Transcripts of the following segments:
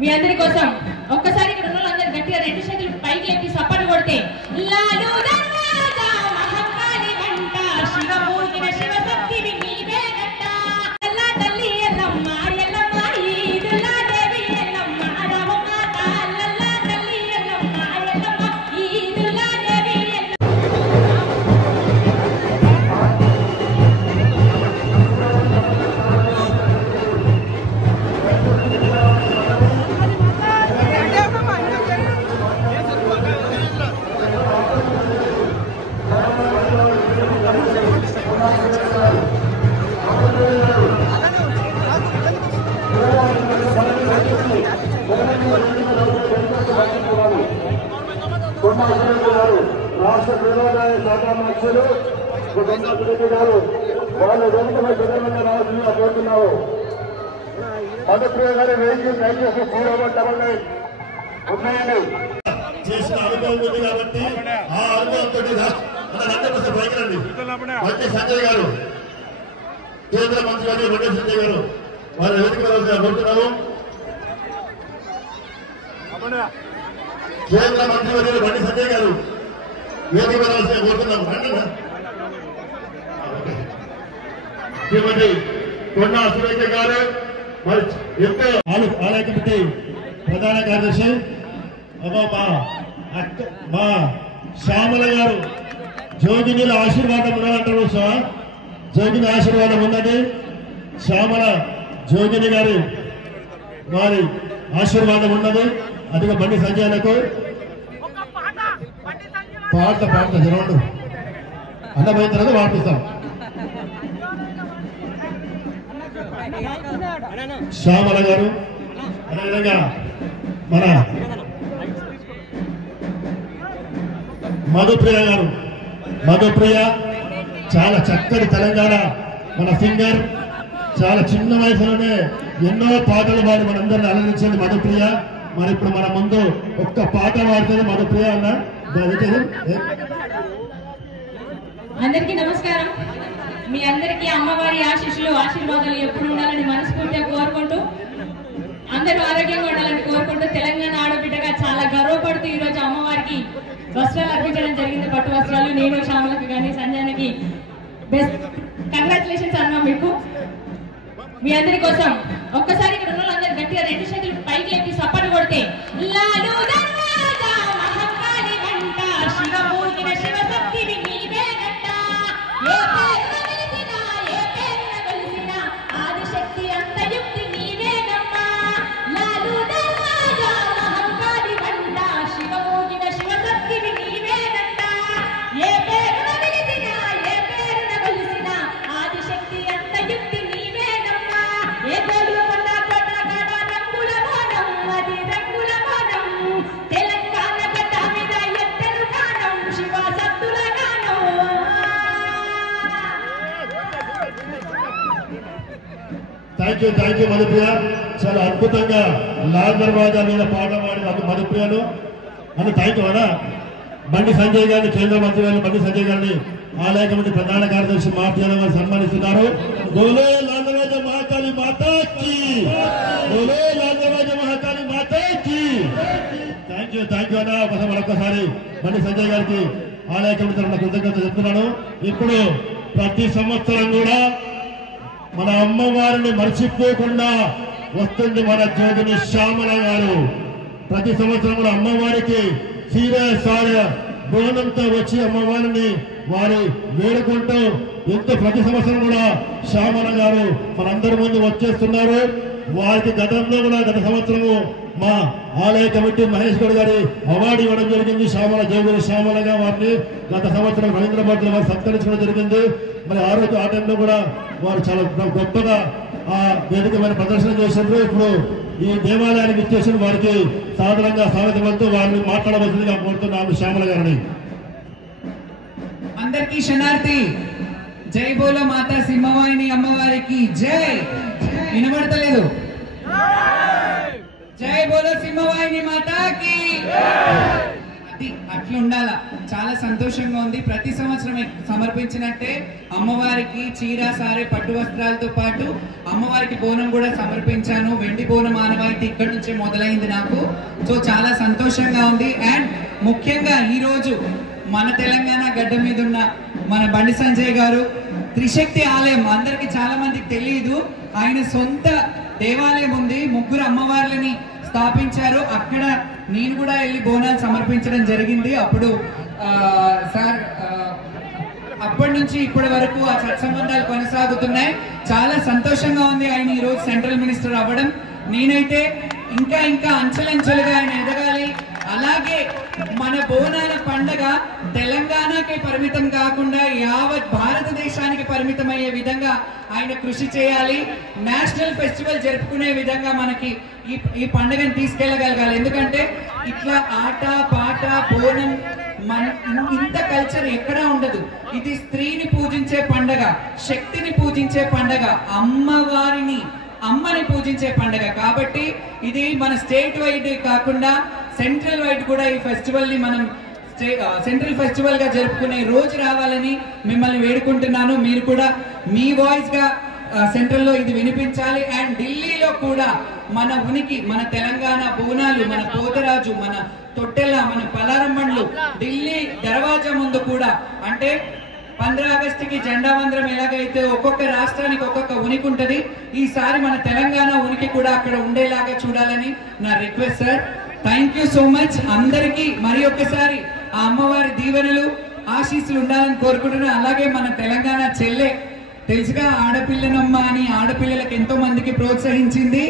మీ అందరి కోసం ఒక్కసారి ఇక్కడ ఉన్న వాళ్ళందరూ గట్టిగా రెండు చేతులు పైకి ఎత్తి సపోర్ట్ కొడితే లాలు దర్వాజా మహంకాళి వంట శివమూర్తిన శివశక్తివి నీవే గట్ట అల్లా తల్లి ఎల్లమ్మ ఎల్లమ్మ ఈదుల్లా దేవి ఎల్లమ్మ రామమ్మ అల్లల్లా తల్లి ఎల్లమ్మ ఎల్లమ్మ ఈదుల్లా దేవి రాష్ట్ర దేవాదాయ శాఖ మంత్రులు రెడ్డి గారు వాళ్ళ వెనుకపై ప్రధానంగా రావాల్సిందిగా కోరుతున్నావు. మధుప్రియ గారి వెహికల్ దయచేసి 019 ఉన్నాయండి. చేసిన అనుభవం ఉంది కాబట్టి ఆ అనుభవంతో బయకరండి. బండి సంజయ్ గారు కేంద్ర మంత్రి గారు బండి సంజయ్ గారు వాళ్ళ వెనుక కోరుతున్నాము. కేంద్ర మంత్రి వర్యులు బండి సంజయ్ గారు వేదిక రావాల్సిన కోరుతున్నాము. శ్రీమతి కొండా సురేఖ గారు మరి ఎంతో ఆలయ కమిటీ ప్రధాన కార్యదర్శి మా శ్యామల గారు జోగినీల ఆశీర్వాదం ఉన్నదంటారు సార్. జోగిని ఆశీర్వాదం ఉన్నది. శ్యామల జోగిని గారి వారి ఆశీర్వాదం ఉన్నది. అదిగా బండి సంజయ్లకు పాడతా జరగండు అన్నమైన తర్వాత పాటిస్తాం. శ్యామల గారు అదేవిధంగా మన మధుప్రియ గారు. మధుప్రియ చాలా చక్కటి తెలంగాణ మన సింగర్. చాలా చిన్న వయసులోనే ఎన్నో పాటలు పాడి మనందరిని అలరించింది మధుప్రియ. మరి ఇప్పుడు మన ముందు ఒక్క పాట పాడుతుంది మధుప్రియ అన్న. అందరికీ నమస్కారం. మీ అందరికీ అమ్మవారి ఆశీర్వాదాలు ఎప్పుడు ఉండాలని మనస్ఫూర్తిగా కోరుకుంటూ అందరూ ఆరోగ్యంగా ఉండాలని కోరుకుంటూ తెలంగాణ ఆడబిడ్డగా చాలా గర్వపడుతూ ఈ రోజు అమ్మవారికి వస్త్రాలు అర్పించడం జరిగింది. పట్టు వస్త్రాలు. నేను శ్యామలకు కానీ సంజయకి బెస్ట్ కంగ్రాచులేషన్స్ అన్నా మీకు. మీ అందరి కోసం ఒక్కసారి ఇక్కడ ఉన్న వాళ్ళందరూ గట్టిగా రెండు చేతులు పైకి ఎత్తి సపోర్ట్ కొడితే లాలు దర్వాజా మహంకాళి వంట శివమూర్తిన శివశక్తివి నీవే గట్ట ఏ పేరున వెలిసినా ఏ పేరున కొలిసినా ఆదిశక్తి అంతయుక్తి నీవేనమ్మా. లాలు దర్వాజా మహంకాళి వంట శివమూర్తిన శివశక్తివి నీవే గట్ట ఏ పేరున వెలిసినా ఏ పేరున కొలిసినా ఆదిశక్తి అంతయుక్తి నీవేనమ్మా. ఏ తోలు కొండ కొండ గడ రంగుల మోనం అది రంగుల మోనం తెలంగాణ గడ్డ మీద ఎత్తను గానం శివ సత్తుల గానం. Thank you Madhupriya. చాలా అద్భుతంగా లాల్ దర్వాజా మీద పాట పాడిన మధుప్రియను అని థ్యాంక్ యూ అన్నా. బండి సంజయ్ గారిని కేంద్ర మంత్రి గారిని బండి సంజయ్ గారిని ఆలయ కమిటీ ప్రధాన కార్యదర్శి మాధ్యానం గారు సన్మానిస్తున్నారు. బోలో లాల్ దర్వాజా మహాకాళి మాతాకి, బోలో లాల్ దర్వాజా మహాకాళి మాతాకి. థ్యాంక్ యూ అన్నా. మరొకసారి బండి సంజయ్ గారికి ఆలయ కమిటీ తరఫున కృతజ్ఞత చెప్తున్నాను. ఇప్పుడు ప్రతి సంవత్సరం కూడా మన అమ్మవారిని మర్చిపోకుండా వస్తుంది మన జోగిని శ్యామల గారు. ప్రతి సంవత్సరం కూడా అమ్మవారికి చీర బోనంతో వచ్చి అమ్మవారిని వారు వేడుకుంటూ ఎంతో ప్రతి సంవత్సరం కూడా శ్యామల గారు మనందరి ముందు వచ్చేస్తున్నారు. వారికి గతంలో కూడా గత సంవత్సరము మా ఆలయ కమిటీ మహేష్ గౌడ్ గారి అవార్డు ఇవ్వడం జరిగింది. జోగిని శ్యామలగా వారిని గత సంవత్సరం రవీంద్రబాద్ లో వారు సత్కరించడం జరిగింది. మరి ఆ రోజు ఆ టైంలో కూడా వారు చాలా గొప్పగా ఆ వేదికమైన ప్రదర్శన చేశారు. ఇప్పుడు ఈ దేవాలయానికి ఇచ్చేసిన వారికి సాధారణంగా స్వాగతం పలుకుతూ వారిని మాట్లాడవలసిందిగా కోరుతున్నాము శ్యామల గారిని. అందరికీ శనార్థి జై బోలో మాతా సింహవాహిని అమ్మవారికి జై. వినబడతలేదు. జై బోలో సింహవాహిని మాతాకి. అది అట్లా ఉండాల. చాలా సంతోషంగా ఉంది. ప్రతి సంవత్సరం సమర్పించినట్టే అమ్మవారికి చీర సారే పట్టు వస్త్రాలతో పాటు అమ్మవారికి బోనం కూడా సమర్పించాను. వెండి బోనం ఆనవాయితీ ఇక్కడి నుంచే మొదలైంది నాకు. సో చాలా సంతోషంగా ఉంది. అండ్ ముఖ్యంగా ఈరోజు మన తెలంగాణ గడ్డ మీద ఉన్న మన బండి సంజయ్ గారు త్రిశక్తి ఆలయం అందరికి చాలా మందికి తెలియదు. ఆయన సొంత దేవాలయం ఉంది, 3 అమ్మవార్లని స్థాపించారు. అక్కడ నేను కూడా వెళ్ళి బోనాలు సమర్పించడం జరిగింది. అప్పుడు సార్ అప్పటి నుంచి ఇప్పటి వరకు ఆ సత్సంబంధాలు కొనసాగుతున్నాయి. చాలా సంతోషంగా ఉంది ఆయన ఈరోజు సెంట్రల్ మినిస్టర్ అవ్వడం. నేనైతే ఇంకా ఇంకా అంచెలంచెలుగా ఆయన ఎదగాలి. అలాగే మన బోనాల పండగ తెలంగాణకే పరిమితం కాకుండా యావత్ భారతదేశానికి పరిమితమయ్యే విధంగా ఆయన కృషి చేయాలి. నేషనల్ ఫెస్టివల్ జరుపుకునే విధంగా మనకి ఈ పండుగను తీసుకెళ్ళగలగాలి. ఎందుకంటే ఇట్లా ఆట పాట బోనం ఇంత కల్చర్ ఎక్కడా ఉండదు. ఇది స్త్రీని పూజించే పండగ, శక్తిని పూజించే పండగ, అమ్మని పూజించే పండగ. కాబట్టి ఇది మన స్టేట్ వైడ్ కాకుండా సెంట్రల్ వైడ్ కూడా ఈ ఫెస్టివల్ ని మనం సెంట్రల్ ఫెస్టివల్ గా జరుపుకునే రోజు రావాలని మిమ్మల్ని వేడుకుంటున్నాను. మీరు కూడా మీ వాయిస్ గా సెంట్రల్ లో ఇది వినిపించాలి. అండ్ ఢిల్లీలో కూడా మన ఉనికి, మన తెలంగాణ బోనాలు, మన పోతరాజు, మన తొట్టెల, మన పలారంబండ్లు ఢిల్లీ దర్వాజా ముందు కూడా, అంటే 15 ఆగస్టుకి జెండా వందరం ఎలాగైతే ఒక్కొక్క రాష్ట్రానికి ఒక్కొక్క ఉనికి ఉంటది, ఈసారి మన తెలంగాణ ఉనికి కూడా అక్కడ ఉండేలాగా చూడాలని నా request sir. Thank you so much. అందరికీ మరి ఒక్కసారి ఆ అమ్మవారి దీవెనలు ఆశీస్సులు ఉండాలని కోరుకుంటున్నాను. అలాగే మన తెలంగాణ చెల్లె తెలుసుగా, ఆడపిల్లనమ్మ అని ఆడపిల్లలకు ఎంతో మందికి ప్రోత్సహించింది.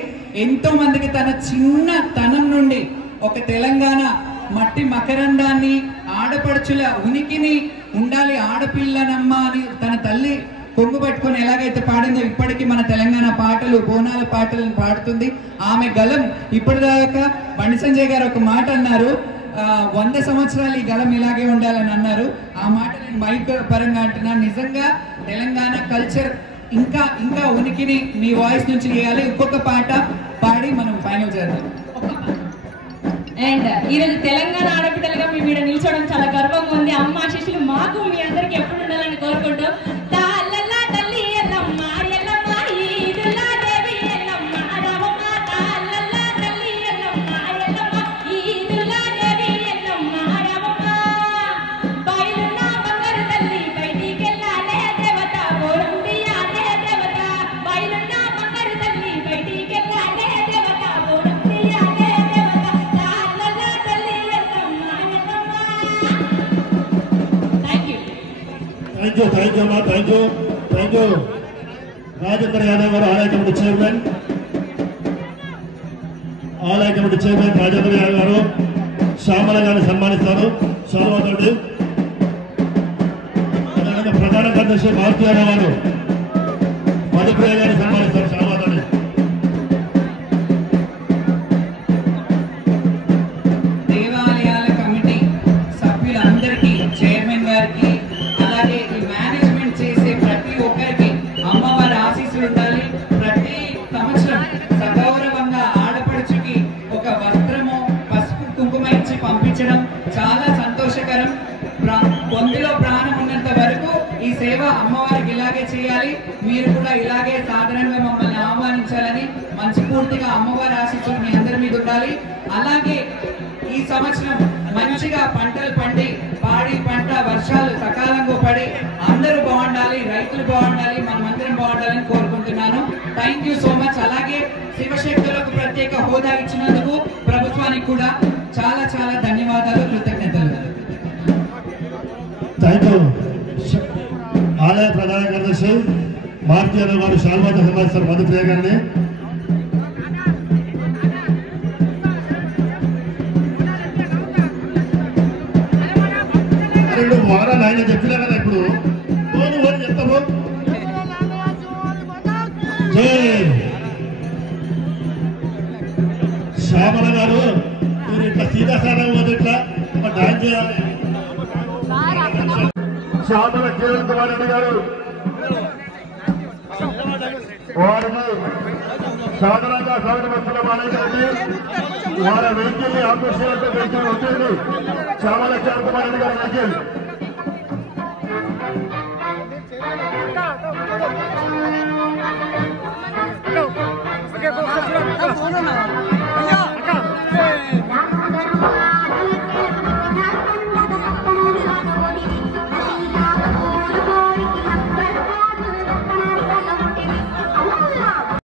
ఎంతో మందికి తన చిన్న తనం నుండి ఒక తెలంగాణ మట్టి మకరందాన్ని, ఆడపడుచుల ఉనికిని ఉండాలి, ఆడపిల్లనమ్మ అని తన తల్లి కొంగు పట్టుకొని ఎలాగైతే పాడిందో ఇప్పటికీ మన తెలంగాణ పాటలు, బోనాల పాటలను పాడుతుంది. ఆమె గలం ఇప్పటిదాకా బండి సంజయ్ గారు ఒక మాట అన్నారు, 100 సంవత్సరాలు ఈ గలం ఇలాగే ఉండాలని అన్నారు. ఆ మాట నేను మైక్ పరంగా అంటున్నాను. నిజంగా తెలంగాణ కల్చర్ ఇంకా ఇంకా ఉనికిని మీ వాయిస్ నుంచి చేయాలి. ఇంకొక పాట పాడి మనం ఫైనల్ చేద్దాం. అండ్ ఈరోజు తెలంగాణ ఆడపిల్లలుగా మీ మీద నిల్చోవడం చాలా గర్వంగా ఉంది. అమ్మ ఆశీస్సులు మాకు మీ అందరికి ఎప్పుడు ఉండాలని కోరుకుంటూ థ్యాంక్ యూ అమ్మా, థ్యాంక్ యూ. రాజేంద్ర యాదవ్ గారు ఆలయ కమిటీ చైర్మన్ రాజేంద్ర యాదవ్ గారు శ్యామల గారిని సన్మానిస్తారు. శాల్వాతోటి ప్రధాన కార్యదర్శి భారతీయారావు గారు మధుప్రియ గారిని సన్మానిస్తారు. శాల్వాతోటి దేవాలయాల కమిటీ సభ్యులందరికీ, చైర్మన్ గారికి, అలాగే ఈ మేనేజ్మెంట్ చేసే ప్రతి ఒక్కరికి అమ్మవారి ఆశీస్సులు ఉండాలి. ప్రతి సంవత్సరం సగౌరవంగా ఆడపడుచుకి ఒక వస్త్రము, పసుపు కుంకుమ ఇచ్చి పంపించడం చాలా సంతోషకరం. పొందిలో ప్రాణం ఉన్నంత వరకు ఈ సేవ అమ్మవారికి ఇలాగే చేయాలి. మీరు కూడా ఇలాగే సాధారణంగా మమ్మల్ని ఆహ్వానించాలని మనస్ఫూర్తిగా అమ్మవారి ఆశీస్సులు మీ అందరి మీద ఉండాలి. అలాగే ఈ సంవత్సరం మంచిగా పంటలు పండి, పాడి పంట వర్షాలు సకాలంగా పడి అందరూ బాగుండాలి, రైతులు బాగుండాలి, మనమందరం బాగుండాలని కోరుకుంటున్నాను. Thank you so much. అలాగే శివశక్తులకు ప్రత్యేక హోదా ఇచ్చినందుకు ప్రభుత్వానికి కూడా చాలా చాలా ధన్యవాదాలు, కృతజ్ఞతలు. Thank you. ఆలయ ప్రధాన కార్యదర్శి భారతీయారావు గారు శాల్వాతో సన్మానిస్తారు మధుప్రియ గారిని. వారాలు ఆయన చెప్పినా కదా, ఇప్పుడు ఓని చెప్తాము. శ్యామల గారు మీరు ఇట్లా సీతాసారం పోతే ఇట్లా డాన్స్ చేయాలి. శ్యామల కిరణ్ కుమార్ రెడ్డి గారు వారికి సాధారణంగా స్వాగతం వస్తున్న వారి వెహికల్ ని ఆకర్షణతో వెహికల్ వచ్చింది చామల కుమార్ రెడ్డి గారి వెహికల్. Okay,